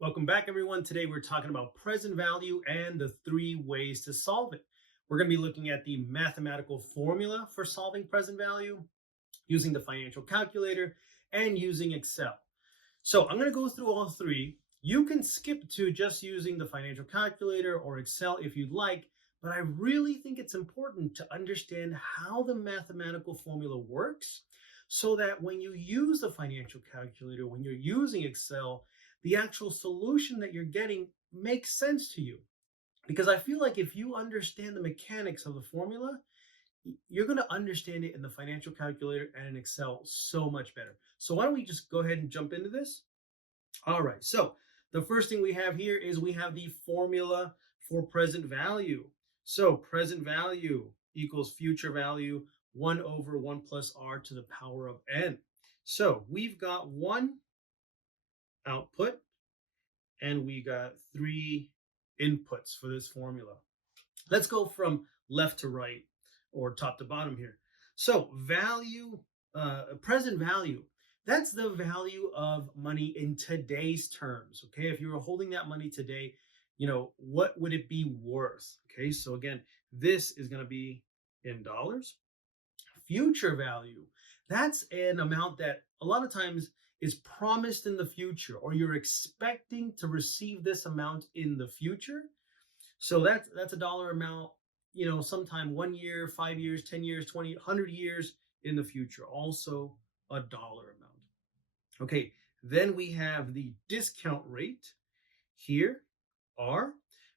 Welcome back, everyone. Today we're talking about present value and the three ways to solve it. We're going to be looking at the mathematical formula for solving present value, using the financial calculator, and using Excel. So I'm going to go through all three. You can skip to just using the financial calculator or Excel if you'd like, but I really think it's important to understand how the mathematical formula works so that when you use the financial calculator, when you're using Excel, the actual solution that you're getting makes sense to you. Because I feel like if you understand the mechanics of the formula, you're going to understand it in the financial calculator and in Excel so much better. So why don't we just go ahead and jump into this? All right. So the first thing we have here is we have the formula for present value. So present value equals future value 1 over 1 plus r to the power of n. So we've got one output and we got three inputs for this formula. Let's go from left to right or top to bottom here. So present value, that's the value of money in today's terms. Okay, if you were holding that money today, what would it be worth? Okay, so again, this is going to be in dollars. Future value, that's an amount that a lot of times is promised in the future, or you're expecting to receive this amount in the future. So that's a dollar amount, sometime 1 year, 5 years, 10 years, 20, 100 years in the future. Also a dollar amount. Okay, then we have the discount rate here, R.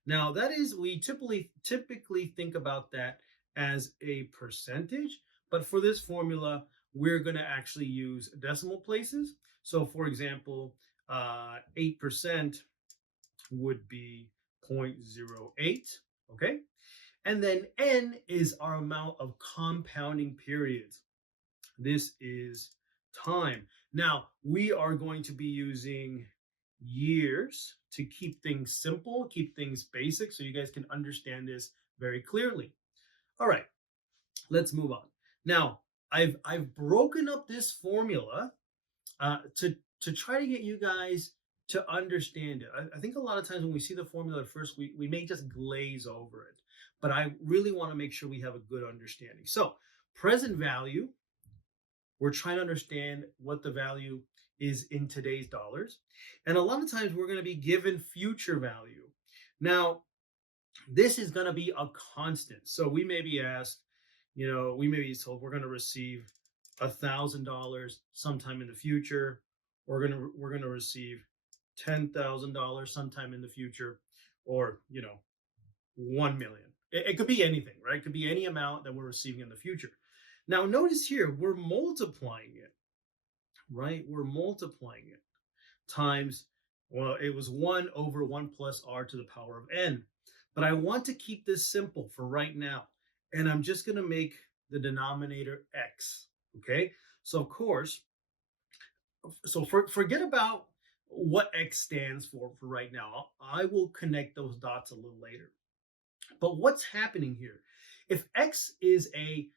Now that is, we typically think about that as a percentage, but for this formula, we're going to actually use decimal places. So for example, 8% would be 0.08, okay? And then N is our amount of compounding periods. This is time. Now, we are going to be using years to keep things simple, keep things basic, so you guys can understand this very clearly. All right, let's move on. Now, I've broken up this formula to try to get you guys to understand it. I think a lot of times when we see the formula at first, we may just glaze over it, but I really want to make sure we have a good understanding. So present value, we're trying to understand what the value is in today's dollars. And a lot of times we're going to be given future value. Now, this is going to be a constant. So we may be asked, we may be told we're going to receive $1,000 sometime in the future. We're going to receive $10,000 sometime in the future, or 1 million. It could be anything, right? It could be any amount that we're receiving in the future. Now, notice here, we're multiplying it, right? We're multiplying it times, well, it was 1 over 1 plus r to the power of n. But I want to keep this simple for right now. And I'm just going to make the denominator x, okay? So, of course, forget about what x stands for right now. I will connect those dots a little later. But what's happening here? If x is a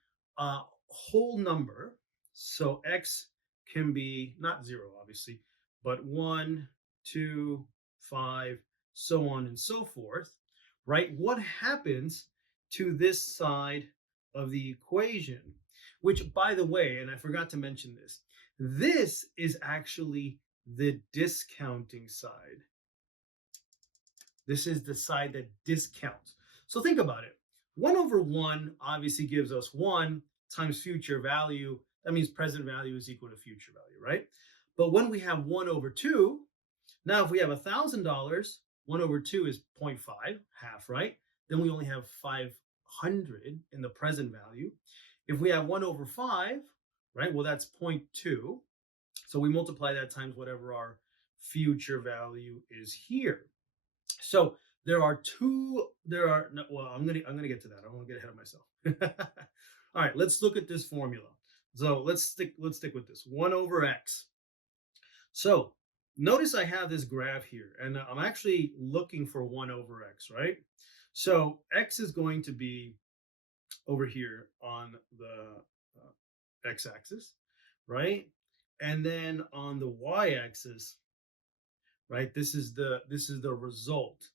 whole number, so x can be not 0, obviously, but 1, 2, 5, so on and so forth, right? What happens to this side of the equation? Which, by the way, and I forgot to mention this is actually the discounting side. This is the side that discounts. So think about it. 1 over 1 obviously gives us 1 times future value. That means present value is equal to future value, right? But when we have 1 over 2, now if we have $1,000, 1 over 2 is 0.5, half, right? Then we only have 500 in the present value. If we have 1 over 5, right, well, that's 0.2. So we multiply that times whatever our future value is here. So well, I'm gonna get to that. I don't want to get ahead of myself. All right, let's look at this formula. So let's stick with this 1 over x. So notice I have this graph here, and I'm actually looking for 1 over x, right? So x is going to be over here on the x-axis, right? And then on the y-axis, right? This is the result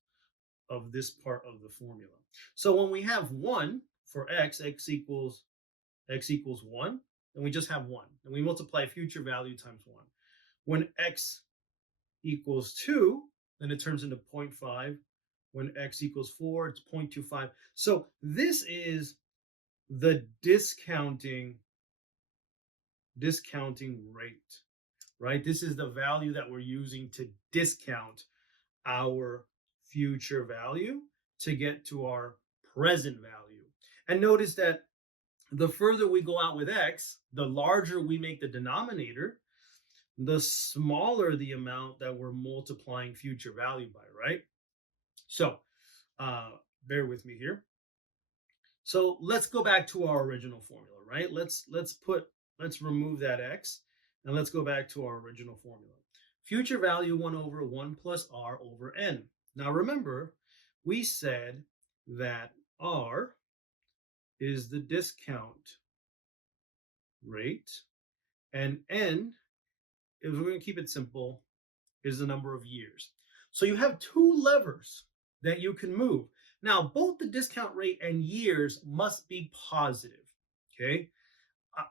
of this part of the formula. So when we have 1 for x equals 1, then we just have 1. And we multiply future value times 1. When x equals 2, then it turns into 0.5. When x equals 4, it's 0.25. So this is the discounting rate, right? This is the value that we're using to discount our future value to get to our present value. And notice that the further we go out with x, the larger we make the denominator, the smaller the amount that we're multiplying future value by, right? So bear with me here. So let's go back to our original formula, right? Let's remove that x and let's go back to our original formula. Future value 1 over 1 plus r over n. Now remember, we said that r is the discount rate and n, if we're going to keep it simple, is the number of years. So you have two levers that you can move. Now, both the discount rate and years must be positive, okay?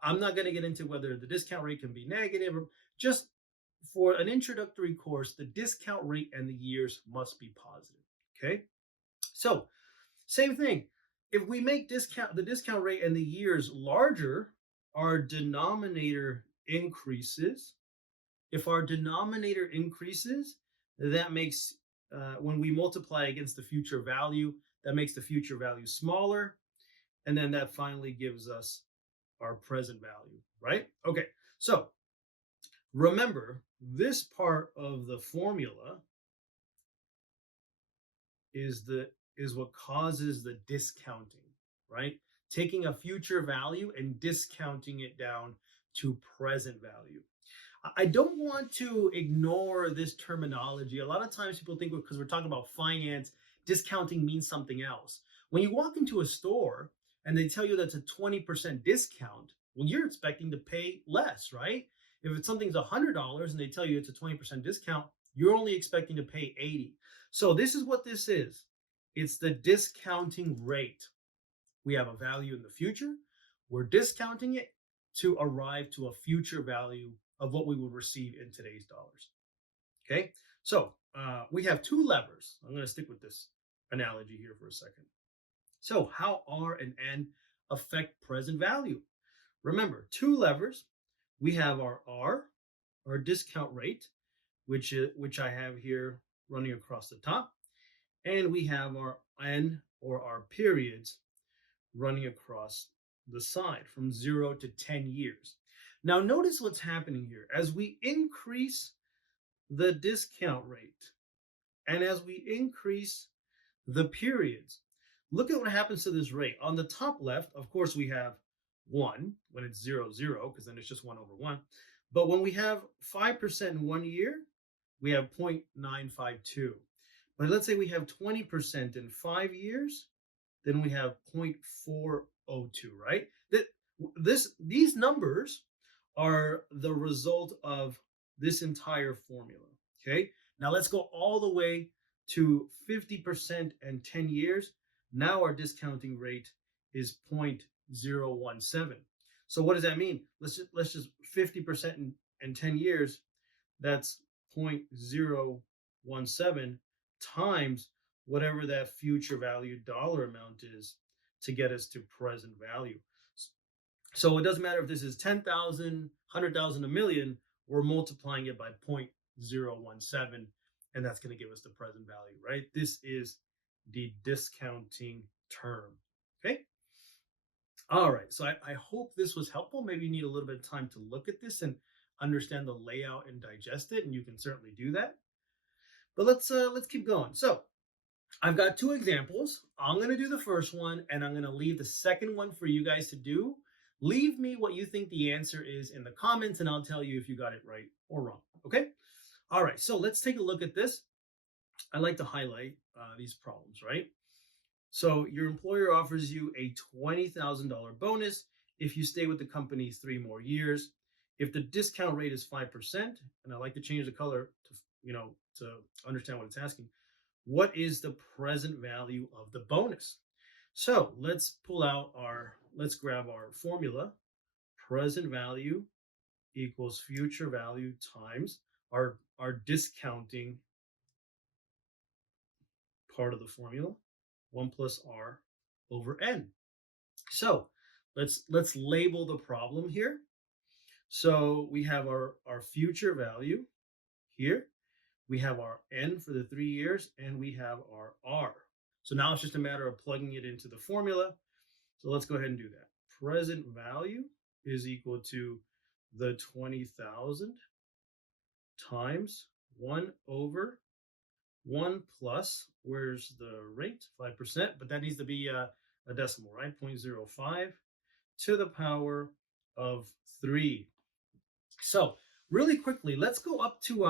I'm not going to get into whether the discount rate can be negative or just for an introductory course, the discount rate and the years must be positive, okay? So, same thing. If we make the discount rate and the years larger, our denominator increases. If our denominator increases, that makes, when we multiply against the future value, that makes the future value smaller. And then that finally gives us our present value, right? Okay, so remember, this part of the formula is what causes the discounting, right? Taking a future value and discounting it down to present value. I don't want to ignore this terminology. A lot of times people think because we're talking about finance, discounting means something else. When you walk into a store and they tell you that's a 20% discount, well, you're expecting to pay less, right? If it's something's $100 and they tell you it's a 20% discount, you're only expecting to pay 80. So this is what this is. It's the discounting rate. We have a value in the future. We're discounting it to arrive to a future value of what we would receive in today's dollars. Okay, so we have two levers. I'm going to stick with this analogy here for a second. So how R and N affect present value? Remember, two levers. We have our R, our discount rate, which I have here running across the top, and we have our N, or our periods, running across the side from 0 to 10 years. Now notice what's happening here. As we increase the discount rate and as we increase the periods, look at what happens to this rate. On the top left, of course, we have 1 when it's 0, 0, because then it's just 1 over 1. But when we have 5% in 1 year, we have 0.952. But let's say we have 20% in 5 years, then we have 0.402, right? These numbers are the result of this entire formula, okay? Now let's go all the way to 50% and 10 years. Now our discounting rate is 0.017. So what does that mean? Let's just 50% in 10 years, that's 0.017 times whatever that future value dollar amount is to get us to present value. So it doesn't matter if this is 10,000, 100,000, a million, we're multiplying it by 0.017, and that's going to give us the present value, right? This is the discounting term, okay? All right, so I hope this was helpful. Maybe you need a little bit of time to look at this and understand the layout and digest it, and you can certainly do that. But let's keep going. So I've got two examples. I'm going to do the first one, and I'm going to leave the second one for you guys to do. Leave me what you think the answer is in the comments, and I'll tell you if you got it right or wrong, okay? All right, so let's take a look at this. I like to highlight these problems, right? So your employer offers you a $20,000 bonus if you stay with the company 3 more years. If the discount rate is 5%, and I like to change the color to, to understand what it's asking. What is the present value of the bonus? So let's grab our formula. Present value equals future value times our discounting part of the formula, 1 plus r over n. So let's label the problem here. So we have our future value here. We have our n for the 3 years, and we have our r. So now it's just a matter of plugging it into the formula. So let's go ahead and do that. Present value is equal to the 20,000 times 1 over 1 plus, where's the rate? 5%, but that needs to be a decimal, right? 0.05 to the power of 3. So really quickly, let's go up to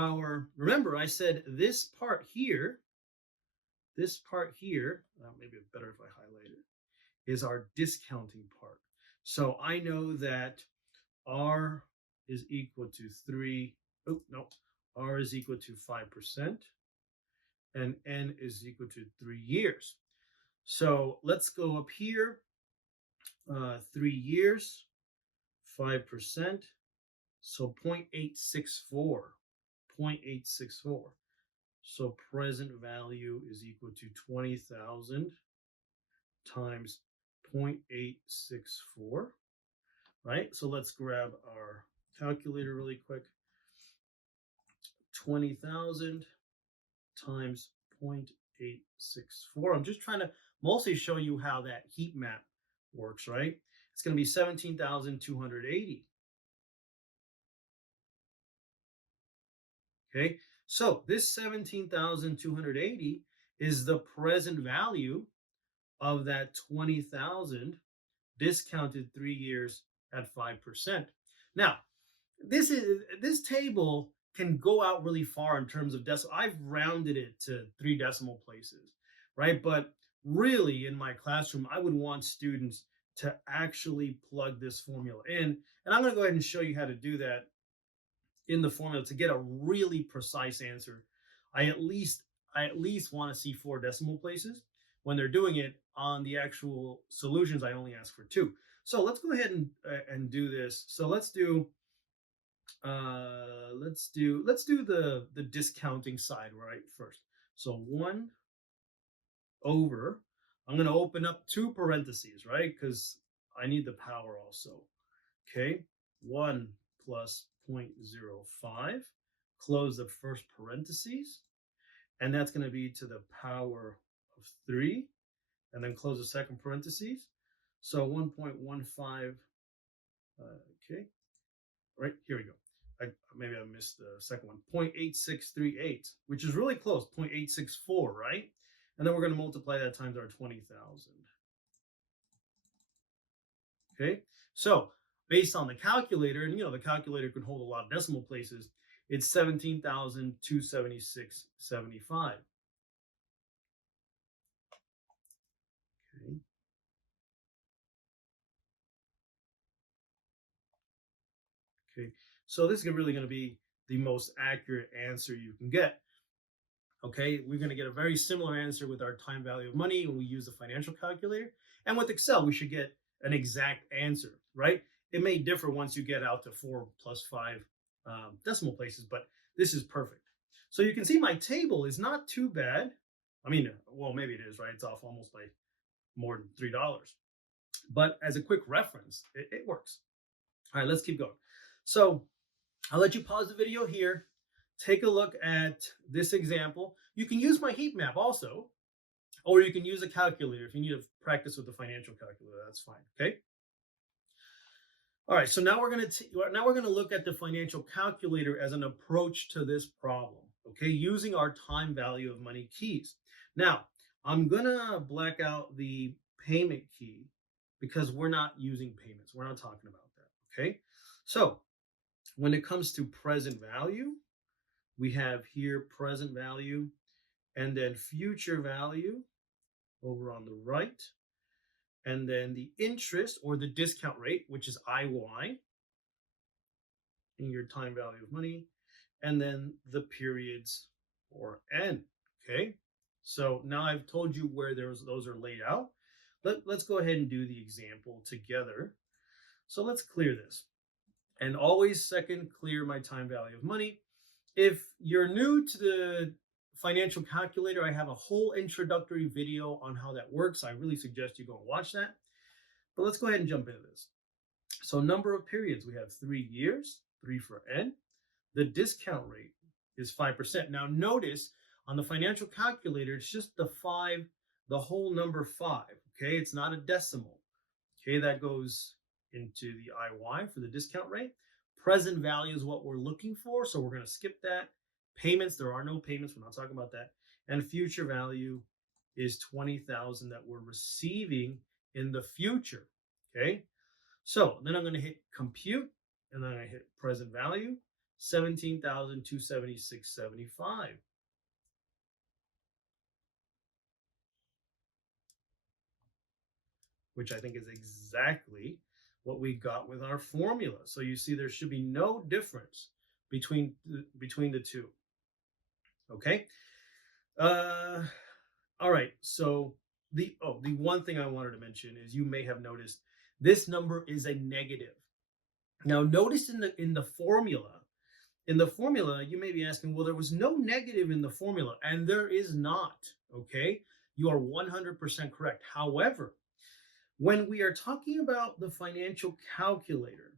remember I said this part here, maybe it's better if I highlight it, is our discounting part. So I know that R is equal to 3, oh, no, R is equal to 5%, and N is equal to 3 years. So let's go up here, 3 years, 5%, so 0.864, 0.864. So present value is equal to 20,000 times 0.864, right? So let's grab our calculator really quick. 20,000 times 0.864. I'm just trying to mostly show you how that heat map works, right? It's going to be 17,280. Okay, so this 17,280 is the present value of that 20,000 discounted 3 years at 5%. Now, this table can go out really far in terms of decimal. I've rounded it to 3 decimal places, right? But really, in my classroom, I would want students to actually plug this formula in. And I'm going to go ahead and show you how to do that in the formula to get a really precise answer. I at least want to see 4 decimal places. When they're doing it on the actual solutions, I only ask for 2. So let's go ahead and do this. So let's do the discounting side right first. So 1 over, I'm going to open up 2 parentheses, right? Because I need the power also. Okay, 1 plus 0.05, close the first parentheses, and that's going to be to the power of 3, and then close the second parentheses. So 1.15, okay, right, here we go. Maybe I missed the second one, 0.8638, which is really close, 0.864, right? And then we're going to multiply that times our 20,000. Okay, so based on the calculator, and the calculator can hold a lot of decimal places, it's 17,276.75. Okay. Okay, so this is really going to be the most accurate answer you can get. Okay, we're going to get a very similar answer with our time value of money when we use the financial calculator. And with Excel, we should get an exact answer, right? It may differ once you get out to 4 plus 5 decimal places, but this is perfect. So you can see my table is not too bad. I mean, well, maybe it is, right? It's off almost by more than $3. But as a quick reference, it works. All right, let's keep going. So I'll let you pause the video here. Take a look at this example. You can use my heat map also, or you can use a calculator if you need to practice with the financial calculator. That's fine. Okay. All right. So now we're gonna look at the financial calculator as an approach to this problem. Okay, using our time value of money keys. Now I'm gonna black out the payment key because we're not using payments. We're not talking about that. Okay. So when it comes to present value, we have here present value and then future value over on the right. And then the interest or the discount rate, which is IY in your time value of money. And then the periods or N. Okay. So now I've told you where those are laid out. Let's go ahead and do the example together. So let's clear this. And always second clear my time value of money. If you're new to the financial calculator, I have a whole introductory video on how that works. I really suggest you go and watch that. But let's go ahead and jump into this. So number of periods, we have 3 years, 3 for N. The discount rate is 5%. Now notice on the financial calculator, it's just the 5, the whole number 5, okay? It's not a decimal. Okay, that goes into the IY for the discount rate. Present value is what we're looking for, so we're going to skip that. Payments, there are no payments, we're not talking about that. And future value is 20,000 that we're receiving in the future. Okay, so then I'm going to hit compute, and then I hit present value, 17,276.75. Which I think is exactly what we got with our formula. So you see there should be no difference between the two. Okay. All right. So the one thing I wanted to mention is you may have noticed this number is a negative. Now notice in the formula, you may be asking, well, there was no negative in the formula, and there is not. Okay. You are 100% correct. However, when we are talking about the financial calculator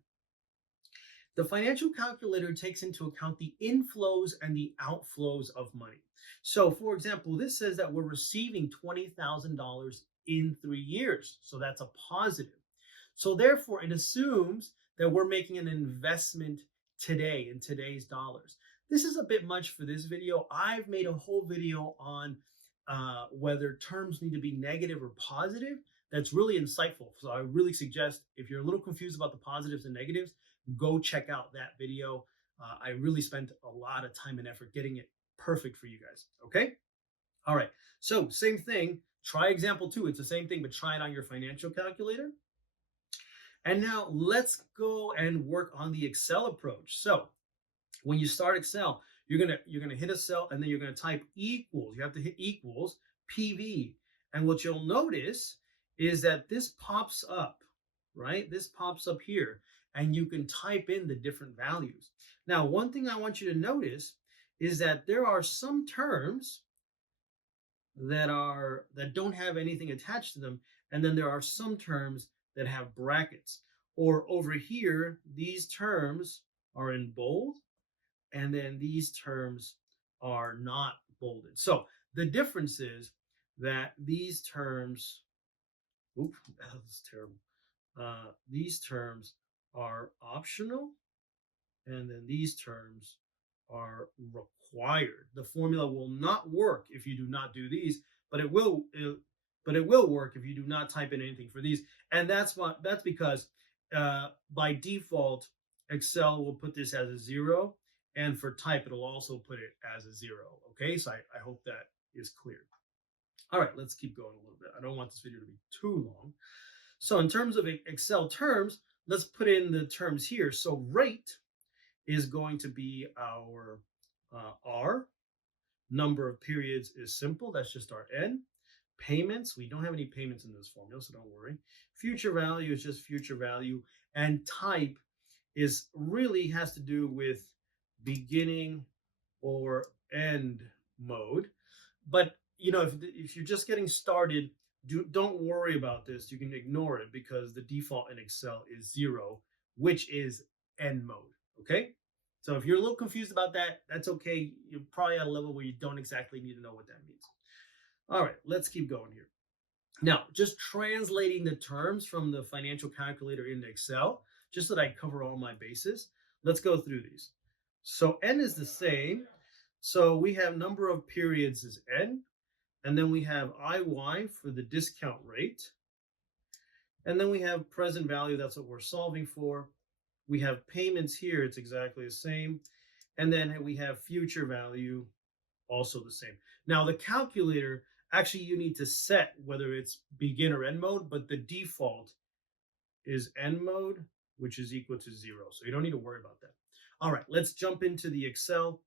takes into account the inflows and the outflows of money. So, for example, this says that we're receiving $20,000 in 3 years. So that's a positive. So, therefore, it assumes that we're making an investment today in today's dollars. This is a bit much for this video. I've made a whole video on whether terms need to be negative or positive. That's really insightful. So I really suggest if you're a little confused about the positives and negatives, go check out that video. I really spent a lot of time and effort getting it perfect for you guys. Okay. All right. So same thing. Try example 2. It's the same thing, but try it on your financial calculator. And now let's go and work on the Excel approach. So when you start Excel, you're gonna hit a cell and then you're gonna type equals. You have to hit equals PV. And what you'll notice is that this pops up, right? This pops up here, and you can type in the different values. Now, one thing I want you to notice is that there are some terms that don't have anything attached to them, and then there are some terms that have brackets. Or over here, these terms are in bold, and then these terms are not bolded. So the difference is that these terms, oop, that was terrible. These terms are optional, and then these terms are required. The formula will not work if you do not do these, but it will work if you do not type in anything for these. And that's because by default, Excel will put this as a 0, and for type, it'll also put it as a 0. Okay, so I hope that is clear. All right, let's keep going a little bit. I don't want this video to be too long. So in terms of Excel terms, let's put in the terms here. So rate is going to be our R. Number of periods is simple. That's just our N. Payments, we don't have any payments in this formula, so don't worry. Future value is just future value. And type is really has to do with beginning or end mode. But if you're just getting started, don't worry about this. You can ignore it because the default in Excel is 0, which is end mode. Okay. So if you're a little confused about that, that's okay. You're probably at a level where you don't exactly need to know what that means. All right, let's keep going here. Now, just translating the terms from the financial calculator into Excel, just so that I cover all my bases. Let's go through these. So N is the same. So we have number of periods is N. And then we have IY for the discount rate. And then we have present value. That's what we're solving for. We have payments here. It's exactly the same. And then we have future value, also the same. Now, the calculator, actually, you need to set whether it's begin or end mode, but the default is end mode, which is equal to 0. So you don't need to worry about that. All right, let's jump into the Excel.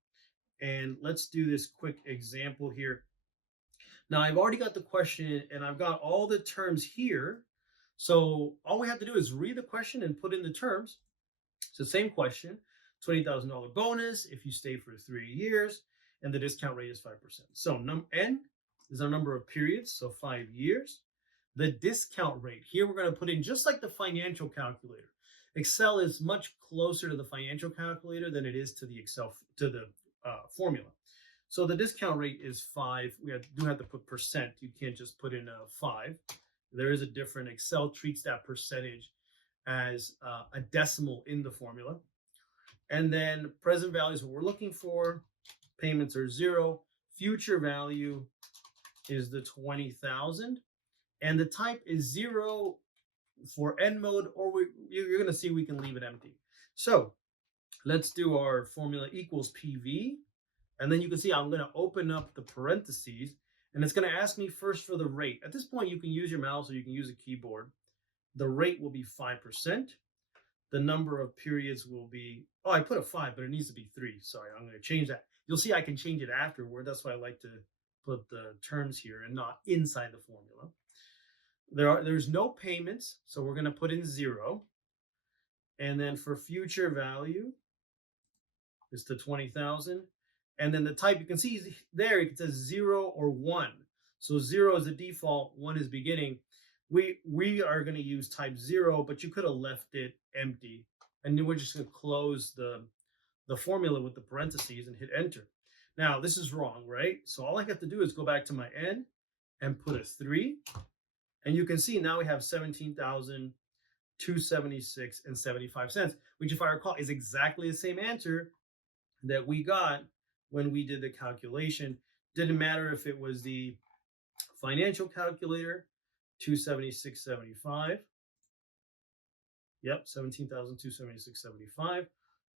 And let's do this quick example here. Now I've already got the question and I've got all the terms here. So all we have to do is read the question and put in the terms. It's the same question, $20,000 bonus if you stay for 3 years, and the discount rate is 5%. So N is our number of periods, so 5 years. The discount rate, here we're going to put in just like the financial calculator. Excel is much closer to the financial calculator than it is to the formula. So the discount rate is 5. Do have to put percent. You can't just put in a 5. There is a different. Excel treats that percentage as a decimal in the formula. And then present value is what we're looking for. Payments are 0. Future value is the 20,000. And the type is 0 for end mode, or you're going to see we can leave it empty. So let's do our formula equals PV. And then you can see I'm going to open up the parentheses, and it's going to ask me first for the rate. At this point, you can use your mouse or you can use a keyboard. The rate will be 5%. The number of periods will be, oh, I put a 5, but it needs to be 3. Sorry, I'm going to change that. You'll see I can change it afterward. That's why I like to put the terms here and not inside the formula. There's no payments, so we're going to put in 0. And then for future value, it's the 20,000. And then the type, you can see there, it says 0 or 1. So 0 is the default, 1 is beginning. We are going to use type 0, but you could have left it empty. And then we're just going to close the formula with the parentheses and hit enter. Now, this is wrong, right? So all I have to do is go back to my N and put a 3. And you can see now we have 17,276 and 75 cents, which, if I recall, is exactly the same answer that we got when we did the calculation. Didn't matter if it was the financial calculator, 276.75. Yep, 17,276.75.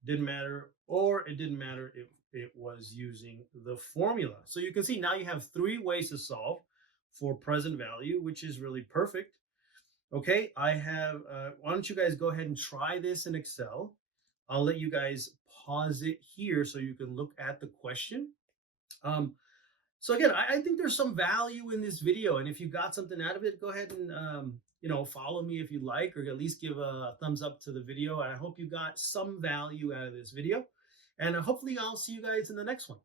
Didn't matter, or it didn't matter if it was using the formula. So you can see now you have 3 ways to solve for present value, which is really perfect. Okay, I have, why don't you guys go ahead and try this in Excel. I'll let you guys pause it here so you can look at the question. So again, I think there's some value in this video, and if you got something out of it, go ahead and follow me if you like, or at least give a thumbs up to the video. And I hope you got some value out of this video, and hopefully I'll see you guys in the next one.